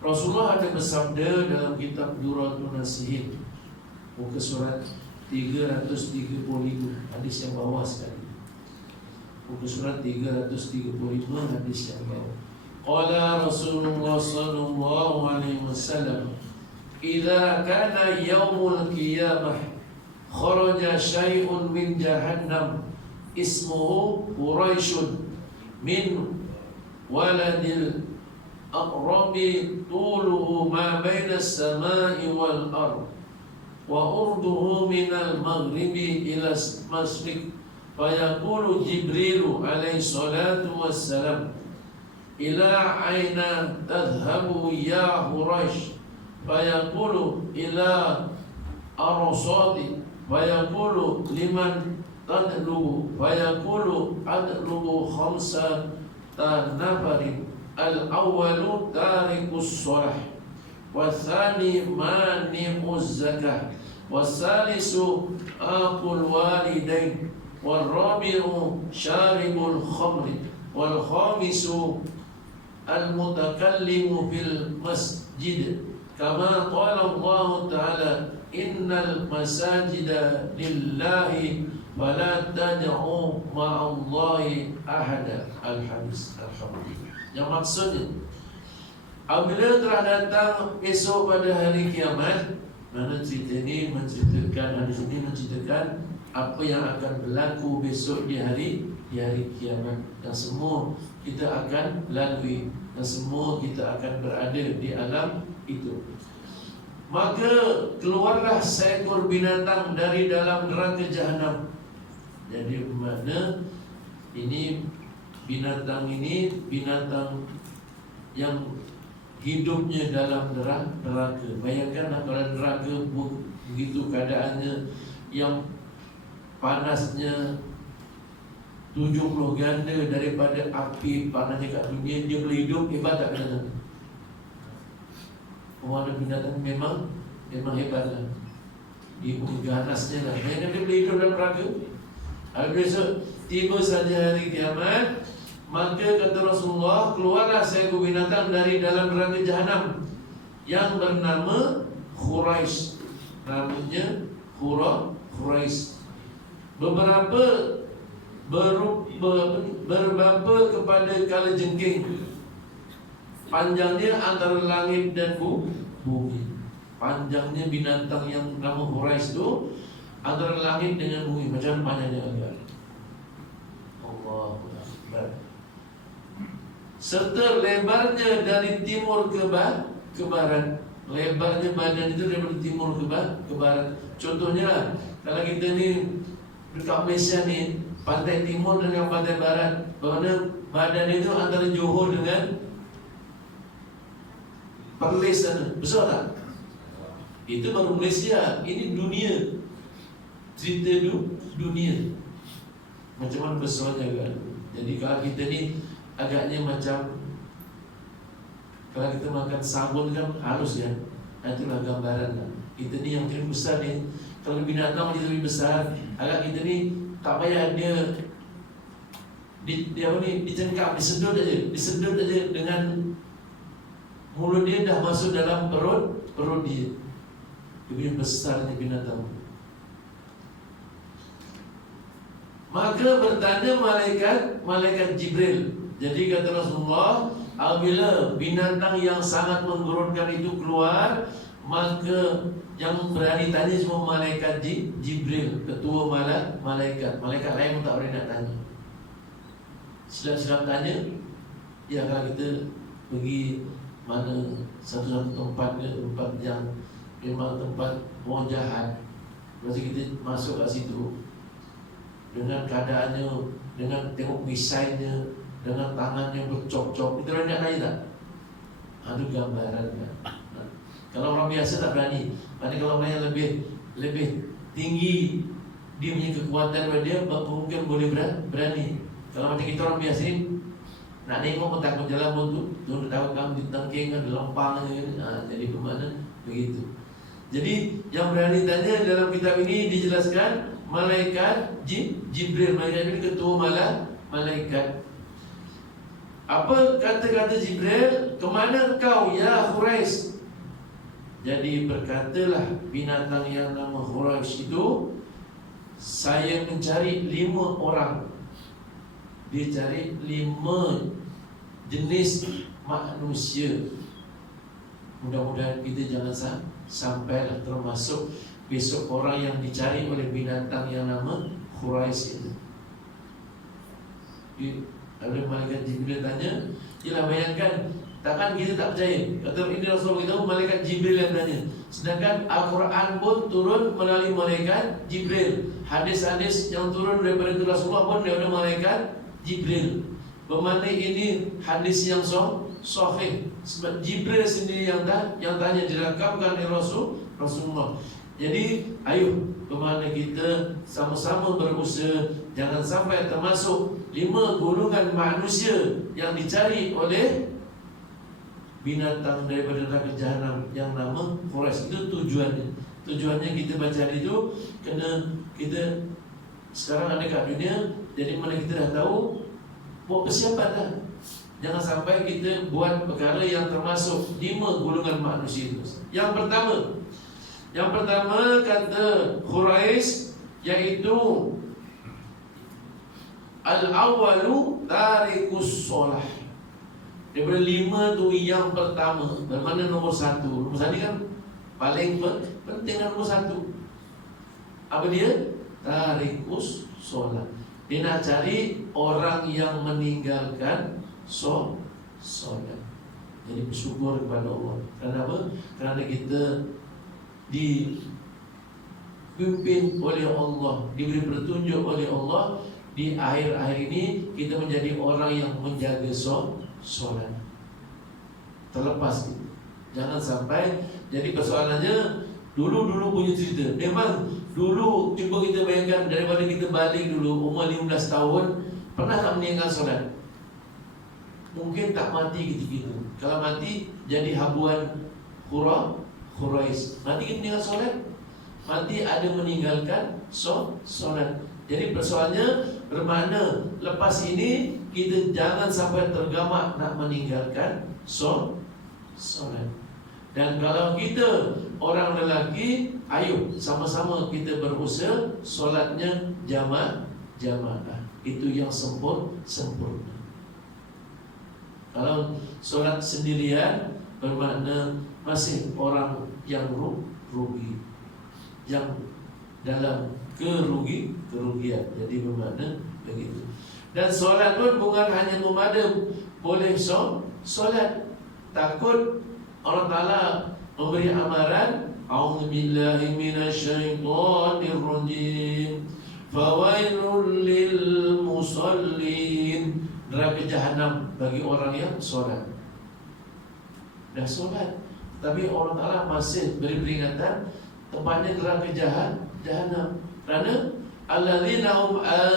Rasulullah ada bersabda dalam kitab Duratul Nasihin, muka surat 335, hadis yang bawah sekali. Muka surat 335, hadis yang bawah. Qala Rasulullah sallallahu alaihi wasallam, "Idza kana yaumul qiyamah kharaja syai'un min jahannam ismuhu Quraisyun min waladil aqrabi tuluhu ma baina as-sama'i wal ard wa urduhu min al-maghribi ila al-mashriq fayaqulu Jibril alaihi salatu wassalam ila aina tadhhabu ya Quraisy fayaqulu ila arsati fayaqulu liman tadlubu fayaqulu adlubu khamsata nafarin al-awwalu tarikus shalah wathani mani'uz zakah wasalisu aqul walidain warabi'u syaribul khamri wal khamisu al-mutakallimu fil masjid kama qala Allah ta'ala innal masajida lillahi fala tad'u ma'allahi ahada. Al-hadis. Alhamdulillah. Yang maksudnya, apabila telah datang esok pada hari kiamat, mana cerita ini menceritakan, hadis ini menceritakan apa yang akan berlaku besok di hari kiamat, dan semua kita akan lalui, dan semua kita akan berada di alam itu. Maka keluarlah seekor binatang dari dalam neraka jahanam. Jadi mana ini binatang yang hidupnya dalam neraka. Bayangkanlah kalau neraka begitu keadaannya, yang panasnya 70 ganda daripada api panasnya kat dunia, dia boleh hidup. Hebat tak binatang? Ada binatang memang hebatlah. Dia punya ganasnya lah. Bayangkan dia boleh hidup dalam neraka. Hari besok tiba saja hari kiamat, maka kata Rasulullah, keluarlah seekor binatang dari dalam neraka jahanam yang bernama Quraisy. Namanya Quraisy. Berbapa kepada kala jengking. Panjangnya antara langit dan bumi. Panjangnya binatang yang nama Quraisy itu antara langit dengan bumi. Macam mana dia agak? Allahu Akbar. Serta lebarnya dari timur ke barat. Lebarnya badan itu dari timur ke barat. Contohnya, kalau kita ni dekat Malaysia ni, pantai timur dengan pantai barat, bagaimana badan itu antara Johor dengan Perlis sana, besar tak? Itu baru Malaysia. Ini dunia. Cerita dunia. Macam mana besarnya kan? Jadi kalau kita ni agaknya macam, kalau kita makan sabun kan halus ya. Itulah gambaran lah. Kita ni yang lebih besar ni, kalau binatang dia lebih besar, agak kita ni tak payah dia dicengkap, disedut aja dengan mulut dia dah masuk dalam perut dia. Lebih besarnya binatang. Maka bertanya malaikat Jibril. Jadi kata Rasulullah, apabila binatang yang sangat menggerunkan itu keluar, maka yang berani tanya semua malaikat Jibril, ketua malaikat. Malaikat lain pun tak boleh nak tanya. Silap-silap tanya. Ya, kalau kita pergi mana satu-satu tempat yang memang tempat orang jahat, lepas kita masuk kat situ dengan keadaannya, dengan tengok misalnya, dengan tangan yang bercok-cok, itu orang nak tanya tak? Itu gambaran kan? Kalau orang biasa tak berani. Mana kalau orang yang lebih tinggi dia punya kekuatan daripada dia, mungkin boleh berani. Kalau macam kita orang biasa ni, nak tengok pun takut jalan pun tu tahu kamu ditengking kan, lempang jadi kemana begitu. Jadi yang berani tanya dalam kitab ini dijelaskan malaikat Jibril. Malaikat ini ketua malaikat. Apa kata-kata Jibril? Kemana kau ya Quraisy? Jadi berkatalah binatang yang nama Quraisy itu, saya mencari 5 orang. Dia cari 5 jenis manusia. Mudah-mudahan kita jangan sampailah termasuk besok orang yang dicari oleh binatang yang nama Quraisy itu. Oleh malaikat Jibril tanya, ialah bayangkan, takkan kita tak percaya? Kata ini Rasulullah kita, malaikat Jibril yang tanya. Sedangkan Al-Quran pun turun melalui malaikat Jibril. Hadis-hadis yang turun daripada Rasulullah pun daripada malaikat Jibril. Bermakna ini hadis yang sahih. Sebab Jibril sendiri yang tanya, dilengkapkan oleh Rasulullah. Jadi ayo, bermakna kita sama-sama berusaha jangan sampai termasuk 5 golongan manusia yang dicari oleh binatang daripada neraka jahanam yang nama Quraisy. Itu tujuannya. Tujuannya kita baca itu kena kita sekarang ada kat dunia, jadi mana kita dah tahu, buat persiapan dah. Jangan sampai kita buat perkara yang termasuk 5 golongan manusia itu. Yang pertama kata Quraisy, iaitu al-awwalu tarikus solah. Daripada 5 tu yang pertama, bermakna nombor 1. Nombor 1 kan paling penting, nombor 1. Apa dia? Tarikus solah. Dia nak cari orang yang meninggalkan solat. Jadi bersyukur kepada Allah. Kenapa? Kerana kita dipimpin oleh Allah, diberi petunjuk oleh Allah. Di akhir-akhir ini kita menjadi orang yang menjaga solat. Terlepas itu, jangan sampai. Jadi persoalannya dulu punya cerita. Memang dulu, cuba kita bayangkan, daripada kita balik dulu umur 15 tahun, pernah tak meninggalkan solat? Mungkin tak mati gitu-gitu. Kalau mati jadi habuan Quraisy. Mati kita meninggalkan solat, mati ada meninggalkan solat. Jadi persoalannya bermakna lepas ini kita jangan sampai tergamak nak meninggalkan solat. Dan kalau kita orang lelaki, ayo sama-sama kita berusaha solatnya jamaah. Itu yang sempurna. Kalau solat sendirian bermakna masih orang yang rugi, yang dalam kerugian. Jadi bermakna begitu. Dan solat pun bukan hanya memadam, boleh solat. Takut Allah Ta'ala memberi amaran, a'udzubillahi minasyaitonir rajim, fawailul lil musallin, neraka jahanam bagi orang yang solat. Dah solat, tapi Allah Ta'ala masih beri peringatan, tempatnya neraka jahanam. Kerana alladzina hum an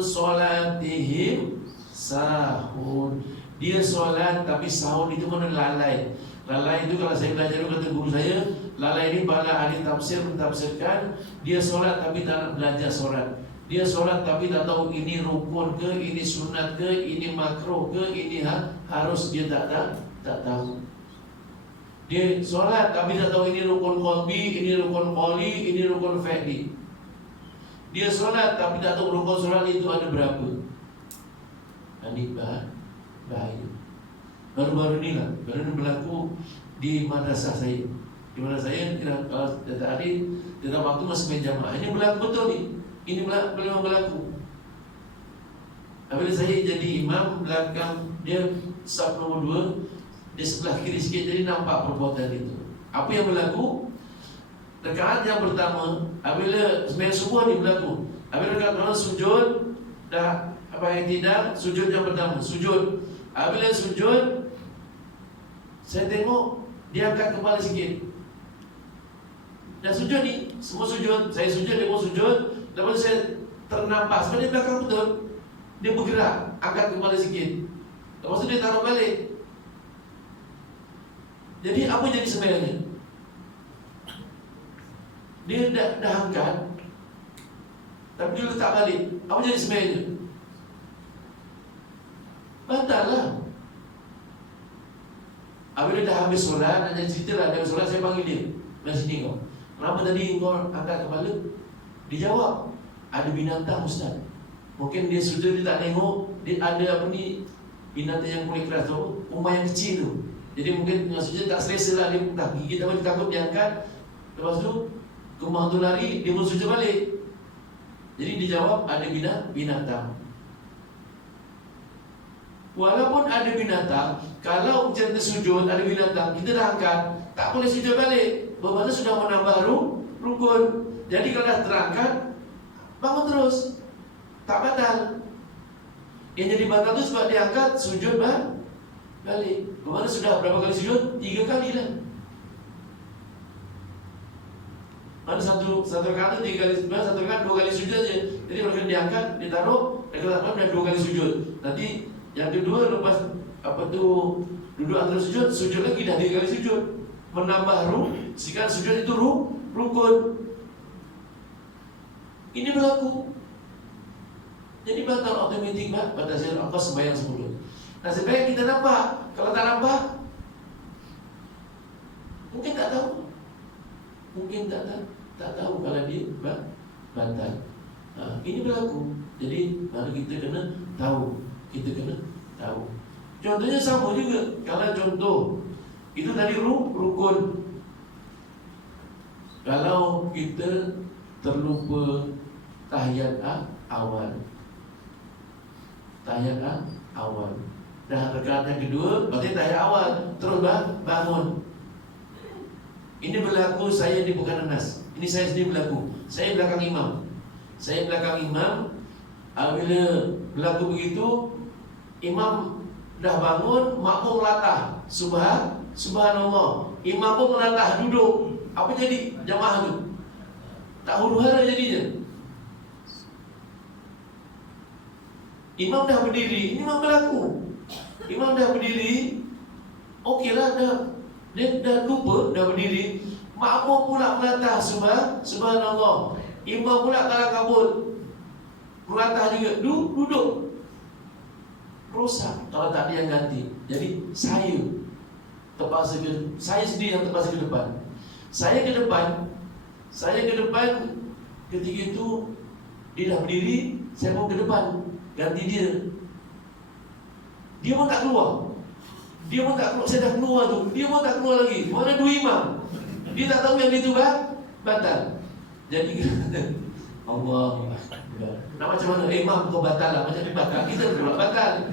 solatihim sahun. Dia solat tapi sahun itu mana lalai. Lalai itu kalau saya belajar kata guru saya, lalai ini para ahli tafsir mentafsirkan, dia solat tapi tak nak belajar solat. Dia solat tapi tak tahu ini rukun ke, ini sunat ke, ini makruh ke, ini harus, dia tak tahu. Dia solat tapi tak tahu ini rukun qalbi, ini rukun qawli, ini rukun fi'li. Dia solat tapi tak tahu rukun solat itu ada berapa. Ini bahaya. Baru-baru ni berlaku di madrasah saya. Di madrasah saya, kalau tadi dalam waktu masih main jamaah. Ini berlaku betul ni. Ini belum berlaku. Apabila saya jadi imam, belakang dia saf nomor 2, di sebelah kiri sikit, jadi nampak perbuatan itu. Apa yang berlaku? Rakaat yang pertama, apabila sembahyang subuh ni berlaku. Apabila rakaat pertama sujud, dah apa yang tidak, sujud yang pertama, sujud. Apabila sujud, saya tengok dia angkat kepala sikit. Dah sujud ni, semua sujud. Saya sujud, dia pun sujud. Lepas saya ternampak, sebenarnya belakang betul. Dia bergerak, angkat kepala sikit. Lepas tu dia taruh balik. Jadi apa jadi sebenarnya? Dia dah angkat, tapi dia letak balik. Apa jadi sebenarnya? Batal lah. Apabila dah habis solat, ada cerita lah, dah habis solat, saya panggil dia. Dari sini kau, kenapa tadi kau angkat kepala? Dia jawab, ada binatang Ustaz. Mungkin dia sudah dia tak tengok, dia ada apa ni, binatang yang kulit keras tu, umai yang kecil tu. Jadi mungkin maksudnya tak selesa lah, dia dah gigit apa, dia takut dia angkat. Lepas tu kemah tu lari, dia pun sujud balik. Jadi dia jawab, ada binatang. Walaupun ada binatang, kalau kita tersujud ada binatang, kita dah angkat, tak boleh sujud balik. Bermakna sudah menambah rukun. Jadi kalau dah terangkat, bangun terus, tak batal. Yang jadi batal itu sebab diangkat, sujud balik. Bermakna sudah berapa kali sujud? 3 kali lah. Mana satu rakaat itu 3 kali sujud, satu rakaat 2 kali sujud saja. Jadi kalau diangkat, ditaruh, dah 2 kali sujud. Nanti yang kedua lepas duduk antara sujud lagi dah 3 kali sujud. Menambah sekarang sujud itu rukun. Ini berlaku. Jadi batal otomatik pada hasil ongkos sembahyang sebelum. Nah, sebaiknya kita nampak. Kalau tak nampak, mungkin tak tahu. Mungkin tak tahu kalau dia batal. Ini berlaku. Jadi baru kita kena tahu. Contohnya sama juga. Kalau contoh itu tadi rukun. Kalau kita terlupa tahiyat awal. Dah rakaat yang kedua, berarti tahiyat awal, terus bangun. Ini berlaku saya di bukan Anas. Ini saya sendiri berlaku. Saya belakang imam. Apabila berlaku begitu, imam dah bangun, makmum latah. Subhanallah. Imam pun melatah duduk. Apa jadi jamaah tu? Tak huru-hara jadinya. Imam dah berdiri, ini memang berlaku. Imam dah berdiri, okeylah dia dah lupa, dah berdiri. Makmum pula melatah subhanallah. Imam pula kalah kabut, melatah juga, duduk. Rosak kalau tak ada yang ganti. Jadi saya sendiri yang terpaksa ke depan. Saya ke depan ketika itu dia dah berdiri, saya pun ke depan ganti dia. Dia pun tak keluar. Saya dah keluar tu. Dia pun tak keluar lagi. Mana 2 imam. Dia tak tahu yang itu batal. Jadi Allah. Nak macam mana? Imam kau batal lah. Macam dia batal, kita pula batal.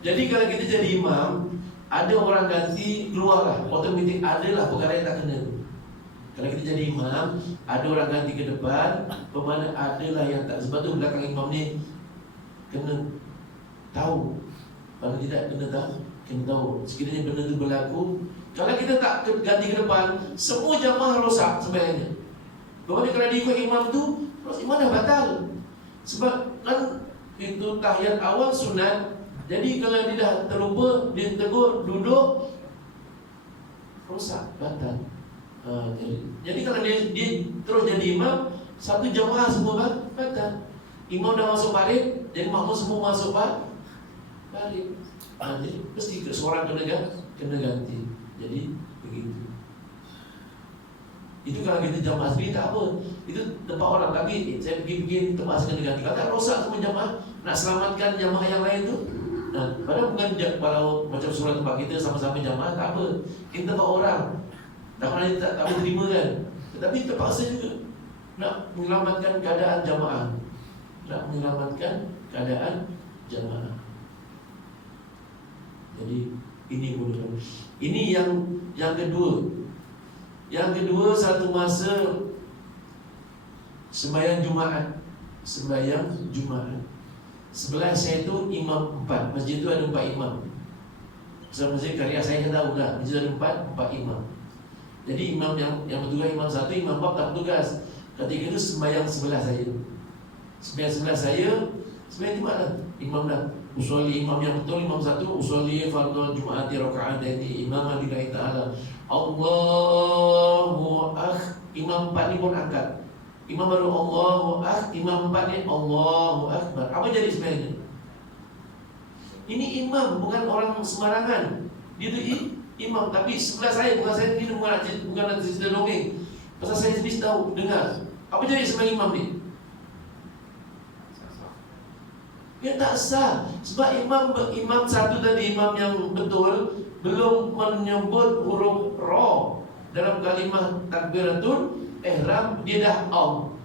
Jadi kalau kita jadi imam, ada orang ganti, keluarlah. Otomatik adalah perkara yang tak kena. Kalau kita jadi imam, ada orang ganti ke depan, bermakna adalah yang tak. Sebab tu belakang imam ni kena tahu. Kalau tidak kena tahu. Sekiranya benda itu berlaku, kalau kita tak ganti ke depan, semua jamaah rosak sembahyangnya. Bermakna kalau dia ikut imam tu, terus imam dah batal. Sebab kan itu tahiyat awal sunat. Jadi kalau dia dah terlupa, dia tegur, duduk, rosak, batal. Jadi kalau dia terus jadi imam, satu jamaah semua batal. Imam dah masuk balik, jadi makmum semua masuk balik. Jadi mesti seorang kena ganti. Jadi begitu. Itu kalau kita jamaah sendiri tak apa. Itu tempat orang. Tapi saya pergi tempat kena ganti. Kalau tak rosak semua jamaah, nak selamatkan jamaah yang lain tu. Padahal bukan kalau macam surah tempat kita sama-sama jamaah, tak apa. Kita tempat orang. Tak boleh terima kan. Tetapi terpaksa juga nak menyelamatkan keadaan jamaah. Jadi ini boleh. Ini yang kedua. Yang kedua, satu masa sembahyang Jumaat. Sebelah saya itu imam 4. Masjid itu ada 4 imam. Masjid karya saya tahu dah. Masjid ada 4 imam. Jadi imam yang bertugas imam 1, imam 4 tak bertugas. Ketika itu sembahyang sebelah saya. Sebenarnya itu mana? Imam dah usolli, imam yang betul, imam 1 usolli fardhu Jumaati raka'ataini imam billahi ta'ala Allahu imam 4 ni pun angkat. Imam baru Allahu imam 4 ni Allahu Akbar. Apa jadi sebenarnya? Ini imam, bukan orang sembarangan. Dia tu imam, tapi sebelah saya, bukan saya ini bukan nak cerita dongeng. Pasal saya sendiri tahu, dengar. Apa jadi sebagai imam ni? Ya tak sah. Sebab imam satu tadi, imam yang betul, belum menyebut huruf ra dalam kalimah takbiratul ihram, dia dah out.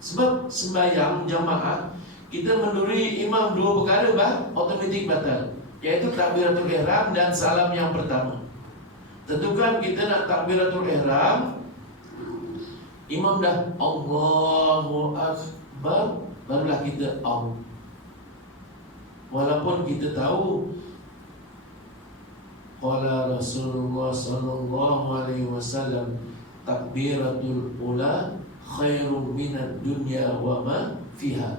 Sebab sembahyang jamaah kita menduri imam dua perkara automatik batal, iaitu takbiratul ihram dan salam yang pertama. Tentukan kita nak takbiratul ihram, imam dah Allahu Akbar, barulah kita out. Walaupun kita tahu qala Rasulullah sallallahu alaihi wasallam takbiratul ula khairun minad dunya wa ma fiha.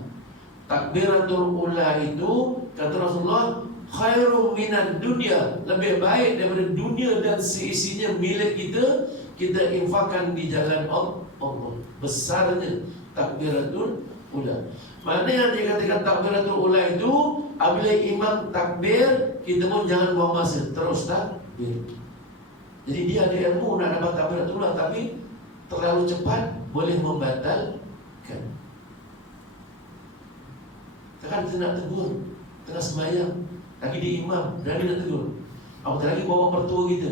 Takbiratul ula itu kata Rasulullah khairun minad dunya, lebih baik daripada dunia dan seisinya milik kita, kita infakkan di jalan Allah. Besarnya takbiratul ula. Mana yang dikatakan takbiratul ula itu, apabila imam takbir, kita pun jangan buang masa, terus takbir. Jadi dia ada ilmu nak dapat takbiratul ula, tapi terlalu cepat boleh membatalkan. Kan kita nak tegur tengah sembahyang, lagi dia imam, berani nak tegur. Apatah lagi bawa mertua kita.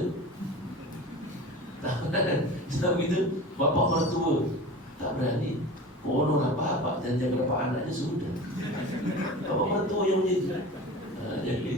Sebab kita bapa mertua tak berani. Konon apa-apa dan jaga berapa anaknya sudah. Bapa mertua yang macam tu. Jadi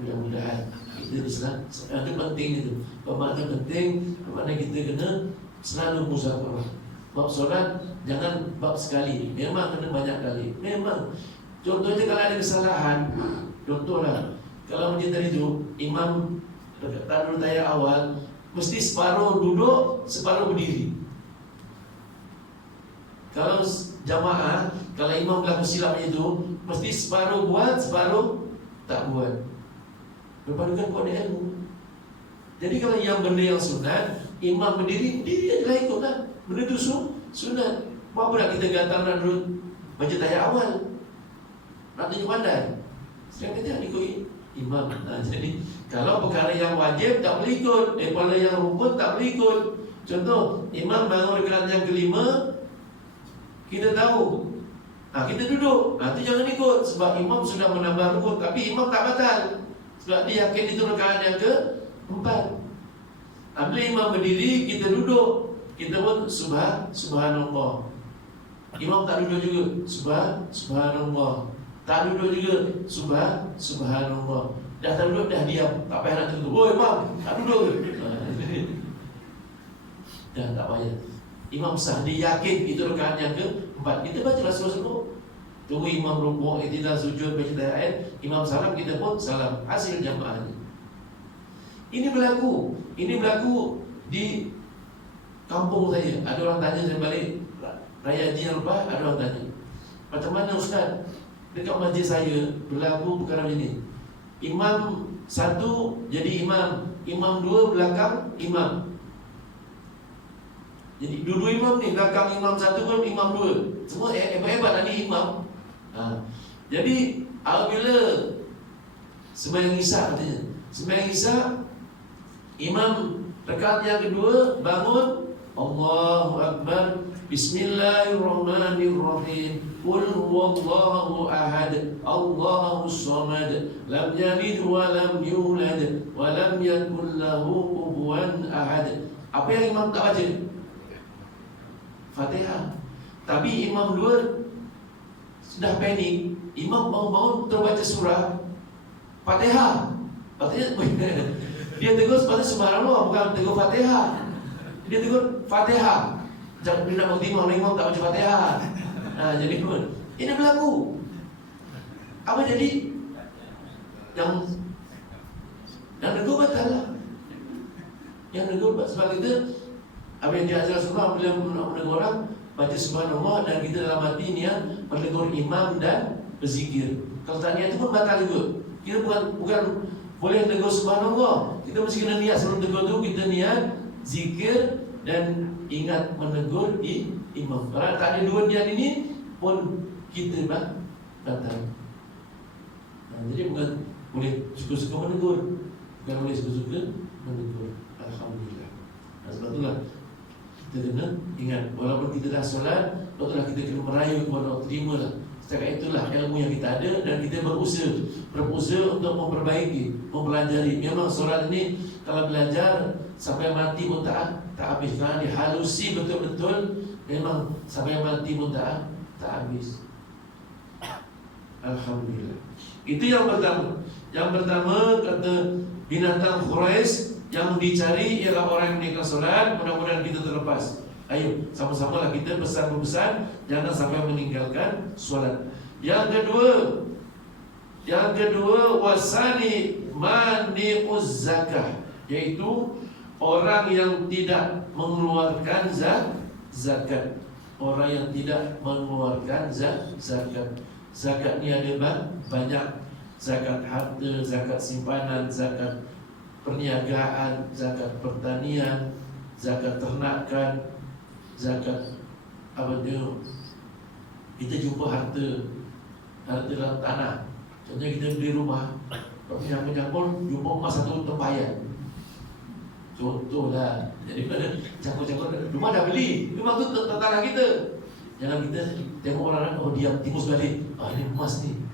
mudah-mudahan kita Islam itu penting itu. Bermakna penting, bermakna kita kena selalu muzakarah. Bab solat jangan bab sekali, memang kena banyak kali. Memang. Contohnya kalau ada kesalahan, contohlah kalau macam tadi tu, imam dulu tayar awal mesti separuh duduk, separuh berdiri. Kalau jamaah, kalau imam berlaku silap macam tu, mesti separuh buat, separuh tak buat. Berpadukan kepada ilmu. Jadi kalau yang benda yang sunat, imam berdiri, diri adalah ikutlah. Benda tu sunat. Apa nak kita gatal nak duduk baca tayar awal, nak tunjuk pandai. Sekarang kita nak ikut imam. Jadi kalau perkara yang wajib tak boleh ikut, perkara yang rukun tak boleh ikut. Contoh, imam bangun rakaat yang kelima, kita tahu, kita duduk, itu jangan ikut. Sebab imam sudah menambah rukun, tapi imam tak batal, sebab dia yakin itu rakaat yang keempat. Apabila imam berdiri, kita duduk, kita pun subhanallah. Imam tak duduk juga, subhanallah. Tak duduk juga, subhanallah. Dah tak duduk, dah diam, tak payah nak tutup. Oh imam, tak duduk. Dah tak payah. Imam sah, dia yakin itu rakaat yang keempat. Kita bacalah surah-surah. Tunggu imam rukuk, i'tidal, sujud, baca ayat, imam salam, kita pun salam. Hasil jamaahnya. Ini berlaku di kampung saya. Ada orang tanya saya balik Raya Haji yang lepas, ada orang tanya, macam mana Ustaz, dekat masjid saya berlaku perkara ini. Imam satu jadi imam, imam dua belakang imam. Jadi dua imam ni, belakang imam satu pun imam dua. Semua hebat-hebat tadi imam. Jadi apabila sembahyang isyak katanya, sembahyang isyak, imam rakaat yang kedua bangun, Allahu Akbar, Bismillahirrahmanirrahim, Qul huwallahu ahad, Allahus samad, lam yalid wa lam yulad wa lam yakul lahu kufuwan ahad. Apa yang imam tak baca? Fatihah. Tapi imam dua sudah panik, imam bangun-bangun terbaca surah Fatihah. Dia tegur sepatutnya subhanallah, bukan tegur Fatihah. Dia tegur Fatihah. Jangan dia nak bertimah imam tak baca Fatihah. Jadi ini berlaku. Apa jadi? Yang negur batal lah. Yang negur batal. Sebab kita apa yang diajar Rasulullah bila nak menegur orang, baca subhanallah dan kita dalam hati niat menegur imam dan berzikir. Kalau tak niat itu pun batal juga. Kita bukan boleh tegur subhanallah. Kita mesti kena niat sebelum tegur tu, kita niat zikir dan ingat menegur imam. Kalau tak ada dua niat ini pun kita batal. Jadi bukan boleh suka-suka menegur. Bukan boleh suka-suka menegur. Alhamdulillah. Sebab itulah kita kena ingat, walaupun kita dah solat, betullah kita kena merayu kepada Allah, terimalah. Setakat itulah ilmu yang kita ada, dan kita berusaha untuk memperbaiki, mempelajari. Memang solat ini kalau belajar sampai mati pun tak habis. Kerana dihalusi betul-betul, memang sampai mati pun tak habis. Alhamdulillah. Itu yang pertama. Yang pertama kata binatang Quraisy yang dicari ialah orang yang meninggalkan solat. Mudah-mudahan kita terlepas. Ayo, sama-sama lah kita pesan-pesan jangan sampai meninggalkan solat. Yang kedua wasani mani'uz zakah, yaitu orang yang tidak mengeluarkan zakat. Orang yang tidak mengeluarkan zakat. Zakat ni ada banyak. Zakat harta, zakat simpanan, zakat perniagaan, zakat pertanian, zakat ternakan, zakat apa dia? Kita jumpa harta dalam tanah. Contohnya kita beli rumah, penyangkut-nyangkut jumpa emas satu tempayan. Contohlah. Jadi pada cangkut-cangkut rumah dah beli, rumah tu tanah kita. Jangan kita tengok orang, oh dia timus balik, ini emas ni.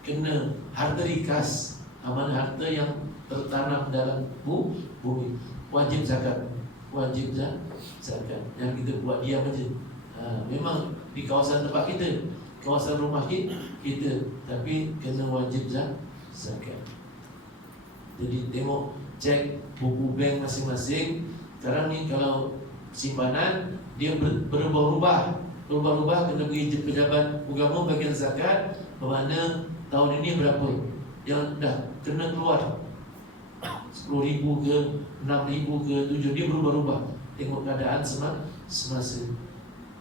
Kena harta rikas, amanah harta yang tertanam dalam bumi, wajib zakat. Wajib zakat. Yang kita buat diam aja. Memang di kawasan tempat kita, kawasan rumah kita, tapi kena wajib zakat. Jadi tengok, cek buku bank masing-masing. Sekarang ni kalau simpanan dia berubah-ubah, kena pergi pejabat agama bagian zakat, bermakna tahun ini berapa yang dah kena keluar, 10,000 ke 6,000 ke 7, dia berubah-ubah tengok keadaan semasa.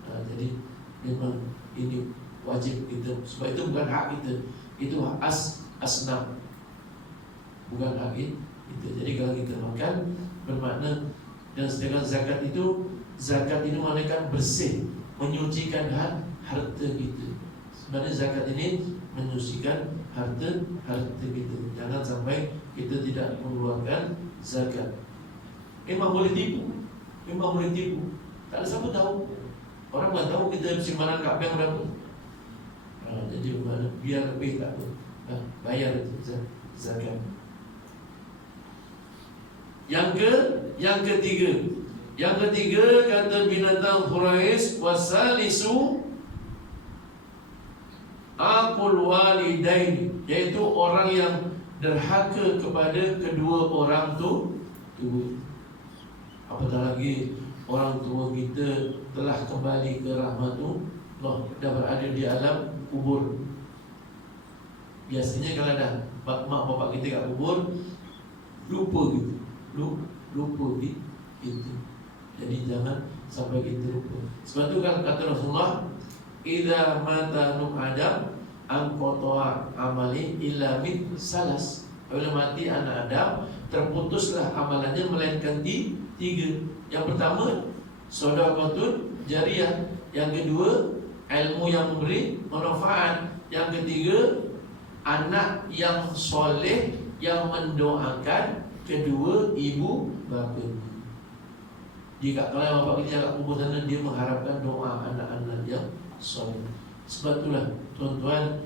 Jadi memang ini wajib kita, sebab itu bukan hak kita, itu hak asnaf, bukan hak kita. Jadi kalau kita makan, bermakna, dan sedangkan zakat itu maknanya bersih, menyucikan harta kita. Sebenarnya zakat ini menyucikan harta kita. Jangan sampai kita tidak mengeluarkan zakat. Memang boleh tipu. Tak ada siapa tahu. Orang tak tahu kita simpanan kat bank berapa. Jadi biar lebih tak apa, bayar zakat. Yang ketiga kata binatang Quraisy, wasalisu aqul walidain, yaitu orang yang derhaka kepada kedua orang tua. Apatah lagi orang tua kita telah kembali ke rahmatullah, dah berada di alam kubur. Biasanya kalau dah mak bapak kita kat kubur, lupa kita. Jadi jangan sampai kita lupa. Sebab tu kan kata Rasulullah, idza mata nu Adam angqata amali illa min salas. Apabila mati anak Adam, terputuslah amalannya melainkan tiga. Yang pertama, sedekahun jariyah. Yang kedua, ilmu yang memberi manfaat. Yang ketiga, anak yang soleh yang mendoakan kedua ibu bapa. Jika kalau bapak kita kat kubur sana, dia mengharapkan doa anak-anak yang soleh. Sebab itulah tuan-tuan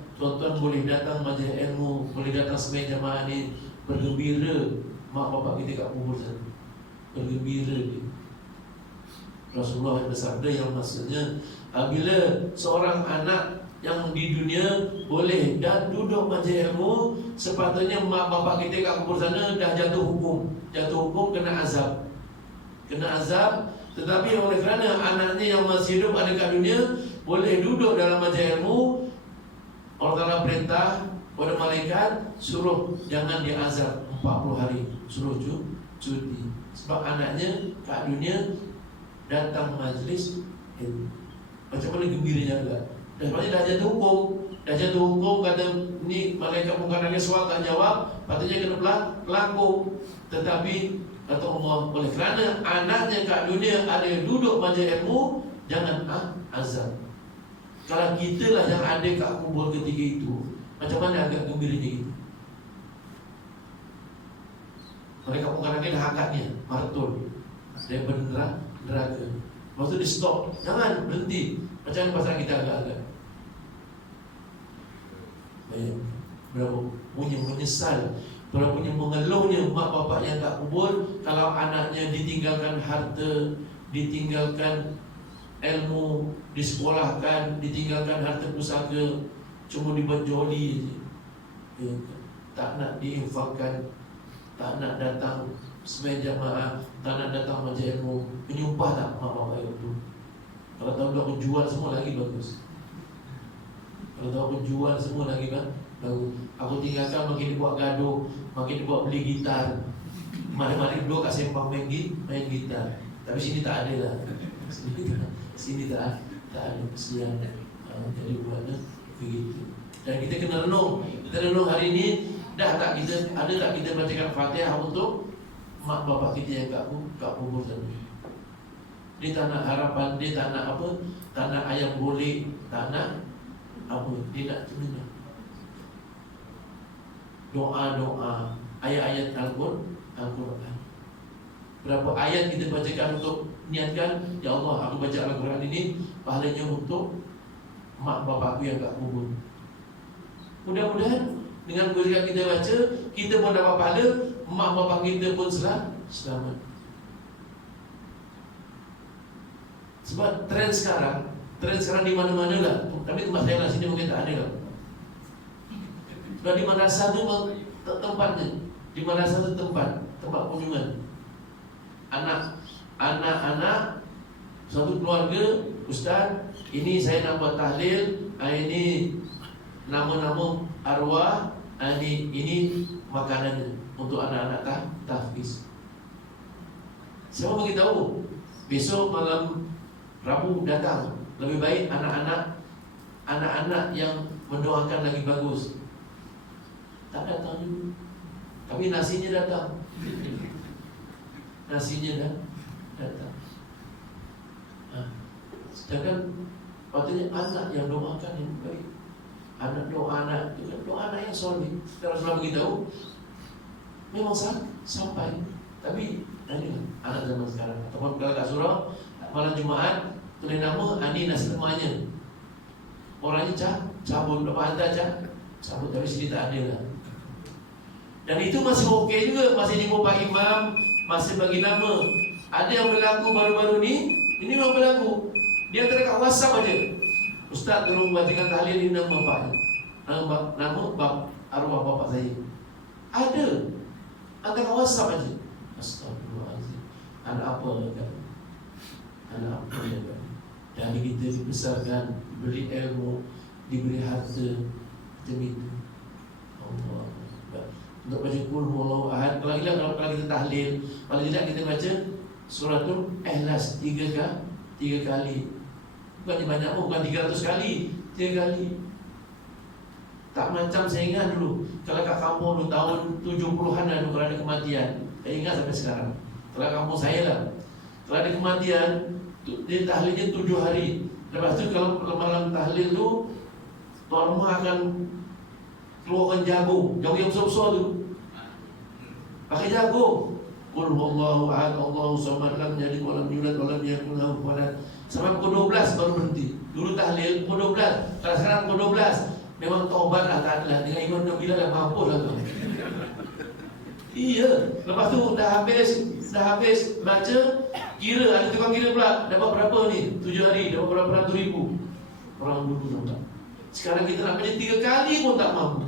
boleh datang majlis ilmu, boleh datang sembahyang jemaah ni bergembira. Mak bapak kita kat kubur sana bergembira dia. Rasulullah bersabda yang maksudnya, apabila seorang anak yang di dunia boleh dan duduk majlis ilmu, sepatutnya mak bapak kita kat kubur sana dah jatuh hukum kena azab. Tetapi oleh kerana anaknya yang masih hidup ada kat dunia boleh duduk dalam majlis ilmu, Allah Ta'ala perintah pada malaikat suruh jangan diazab 40 hari, suruh cuti. Sebab anaknya kat dunia datang majlis ilmu. Macam mana gembiranya juga. Dah jatuh hukum, kata ni malaikat bukan nangis soal tak jawab, patutnya kena pelakon. Tetapi kata Allah, oleh kerana anaknya kat dunia ada duduk majlis ilmu, jangan azab. Kalau kita lah yang ada kat kubur ketika itu, macam mana agak gembiranya kita? Mereka pun kadang-kadang dah angkatnya maraton dari neraka. Lepas tu dia stop, jangan berhenti. Macam mana pasal kita agak-agak berapa punya menyesal, berapa punya mengeluhnya mak bapak yang tak kubur kalau anaknya ditinggalkan harta, ditinggalkan ilmu, disekolahkan, ditinggalkan harta pusaka, cuma dibuat joli je. Tak nak diinfakkan, tak nak datang semeja jamaah, tak nak datang majlis ilmu. Penyumpah tak mak bapak itu? Kalau tahu aku jual semua lagi bagus. Kalau tahu aku jual semua lagi bagus. Aku tinggalkan makin dibuat gaduh, makin dibuat beli gitar. Mari-mari dulu kat sempang main gitar. Tapi sini tak ada lah. Sini tak ada kesian. Jadi buatnya begitu. Dan kita kena renung. Kita renung hari ini, ada tak kita bacakan Fatihah untuk mak bapak kita yang kat kubur sana. Dia tak nak harapan, dia tak nak apa, tak nak ayam golek, tak nak apa, dia nak tenang. Doa-doa, ayat-ayat Al-Quran. Berapa ayat kita bacakan untuk niatkan, ya Allah, aku baca Al-Quran ini pahalanya untuk mak bapak aku yang kat kubur. Mudah-mudahan dengan berkat kita baca, kita pun dapat pahala, mak bapak kita pun selamat. Sebab trend sekarang di mana-mana lah. Tapi tempat saya lah, sini mungkin tak ada lah. Sebab di madrasah tu tempatnya, di madrasah tu tempat kunjungan. Anak-anak satu keluarga, ustaz, ini saya nak buat tahlil, ini nama-nama arwah, ini makanannya untuk anak-anak tahfiz. Saya mau beritahu, besok malam Rabu datang, lebih baik anak-anak yang mendoakan lagi bagus. Tak datang juga, tapi nasinya datang. Nasinya datang. Sedangkan patutnya anak yang doakan yang baik. Anak doa anak yang soleh. Kita Rasulullah beritahu, memang sampai. Tapi inilah anak zaman sekarang. Ataupun kalau kat surau malam Jumaat tulis nama ani nasi lemaknya. Orangnya cabut, lepas hantar cabut, tapi sini tak ada lah. Dan itu masih okey juga, masih jumpa Pak Imam, masih bagi nama. Ada yang berlaku baru-baru ni, ini memang berlaku. Dia terdekat WhatsApp aja. Ustaz tolong bacakan tahlil ini nama bapaknya. Nama arwah bapak saya. Ada. Antara WhatsApp aja. Astagfirullahaladzim. Anak apa kan? Anak apa kan? Dan kita dibesarkan, diberi ilmu, diberi harta demi itu. Allah. Untuk baca Qul Huwallahu Ahad. Kalau kita tahlil, kalau tidak kita baca suratul Ikhlas 3 kali. Bukannya banyak pun, bukan 300 kali, 3 kali. Tak macam saya ingat dulu, kalau kat kampung dulu tahun 70-an ada kalau ada kematian. Saya ingat sampai sekarang. Kalau kampung saya lah, kalau ada kematian, dia tahlilnya 7 hari. Lepas tu kalau malam tahlil tu, tuan rumah akan keluarkan jagung yang besar-besar tu. Pakai jagung. Qul huwallahu ahad, Allahu samad, lam yalid wa lam yulad wa lam yakul lahu kufuwan ahad. Sampai pukul 12 baru berhenti. Dulu tahlil pukul 12. Kalau sekarang pukul 12, memang taubat lah, tak adalah. Dengan Imam Nawawi dah mampus lah tu. Iya. Lepas tu dah habis baca, kira, ada tukang kira pula. Dapat berapa ni? 7 hari, dapat berapa ratus ribu. Orang dulu nampak. Sekarang kita nak baca 3 kali pun tak mampu.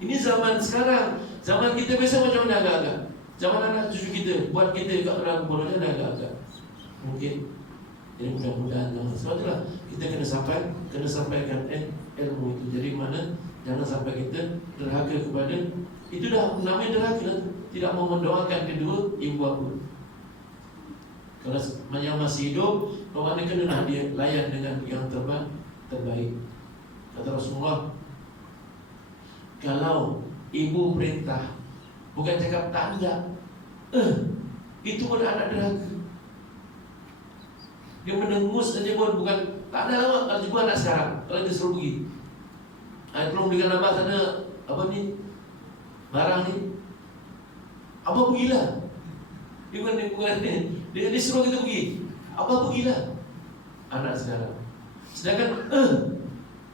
Ini zaman sekarang. Zaman kita biasa macam mana agak-agak. Zaman anak cucu kita, buat kita kat dalam bodohnya agak-agak. Mungkin. Jadi mudah-mudahan sebab itulah kita kena sampaikan ilmu itu. Jadi mana jangan sampai kita derhaka kepada, itu dah namanya derhaka. Tidak mau mendoakan kedua ibu bapa. Kalau yang masih hidup, orang ni kena dia layan dengan yang terbaik. Kata Rasulullah, kalau ibu perintah, bukan cakap tak ada, itu pun anak derhaka. Dia mendengus saja pun bukan tak ada lama. Kalau jumpa anak sekarang, kalau dia suruh pergi, tolong belikan abah sana apa ni, Barang ni, abah pergilah. Dia suruh kita pergi. Abah pergilah. Anak sekarang. Sedangkan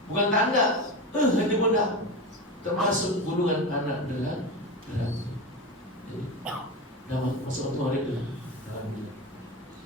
bukan tak ada. Dia pun dah termasuk golongan anak derhaka. Dah masuk waktu hari itu. Alhamdulillah.